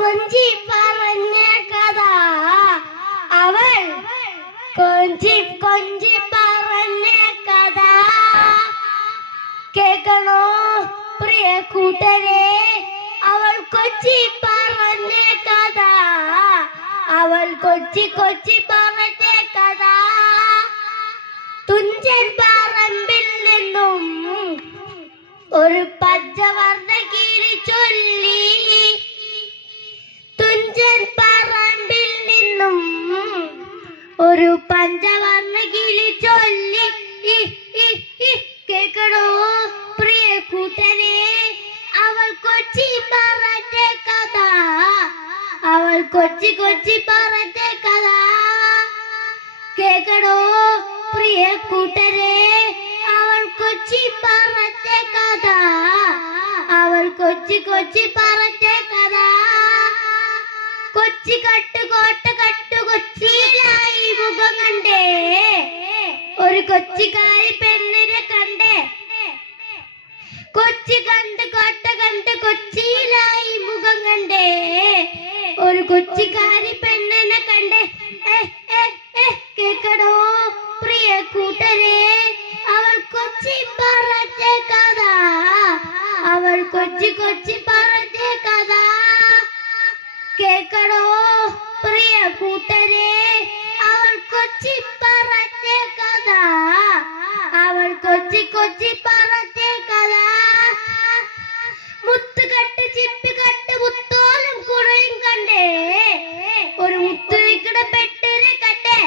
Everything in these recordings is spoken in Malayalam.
കൊഞ്ചി പറഞ്ഞ കഥ അവൾ കൊഞ്ചി കൊഞ്ചി പറഞ്ഞ കഥ കേൾക്കണോ പ്രിയ കൂട്ടരെ അവൾ കൊച്ചി പറഞ്ഞ കഥ അവൾ കൊച്ചി കൊച്ചി പറഞ്ഞ കഥ തുഞ്ചൻ പറമ്പിൽ നിന്നും ഒരു പച്ചവർണ്ണ കിളി ചൊല്ലി തുഞ്ചൻ പറമ്പിൽ നിന്നും ഒരു പഞ്ചവർണ്ണ കിളി ചൊല്ലി കേൾക്കണോ പ്രിയ കൂട്ടരെ അവൾ കൊച്ചി പറഞ്ഞ കഥ അവൾ കൊച്ചി കൊച്ചി പറഞ്ഞ കഥ കേൾക്കണോ പ്രിയ കൂട്ടരെ അവൾ കൊച്ചി പറഞ്ഞ കഥ അവൾ കൊച്ചി കൊച്ചി പറഞ്ഞ കഥ കൊച്ചി കട്ട് കോട്ട കട്ടു കൊച്ചിയിലായി മുഖം കണ്ടേ ഒരു കൊച്ചിക്കാരി പെണ്ണിനെ കണ്ടേ കൊച്ചി കണ്ട് കോട്ട കണ്ട് കൊച്ചിയിലായി മുഖം കണ്ടേ ഒരു കൊച്ചിക്കാരി പെണ്ണിനെ കണ്ടേ കേൾക്കണോ പ്രിയ കൂട്ടരെ അവൾ കൊച്ചി പറഞ്ഞ കഥ അവൾ കൊച്ചി കൊച്ചി പറഞ്ഞ കഥ കേൾക്കണോ പ്രിയ കൂട്ടരെ അവൾ കൊച്ചി പറഞ്ഞ കഥ അവൾ കൊച്ചി കൊച്ചി പറഞ്ഞ കഥ മുത്തുകെട്ട് ചിപ്പികെട്ട് മുത്തോലും കുറയും കണ്ടേ ഒരു മുത്തു നിൽക്കണ പെട്ടിനെ കണ്ടേ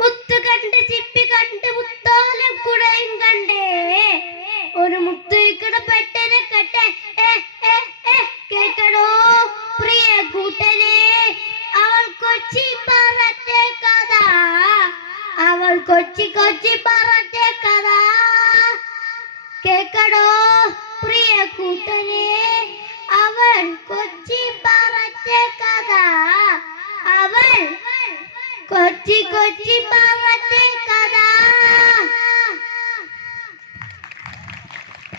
മുത്തു കണ്ട് ചിപ്പി കണ്ട് മുത്തോലും കുറയും കണ്ടേ ഒരു മുത്തു നിൽക്കണ പെട്ടിനെ കണ്ടേ കേൾക്കണോ പ്രിയ കൂട്ടരെ അവൾ കൊച്ചി പറഞ്ഞ കഥ അവൾ കൊച്ചി കൊച്ചി പറഞ്ഞ കഥ കേൾക്കണോ പ്രിയ കൂട്ടരെ അവൾ കൊച്ചി പറഞ്ഞ കഥ അവൾ കൊച്ചി കൊച്ചി പറഞ്ഞ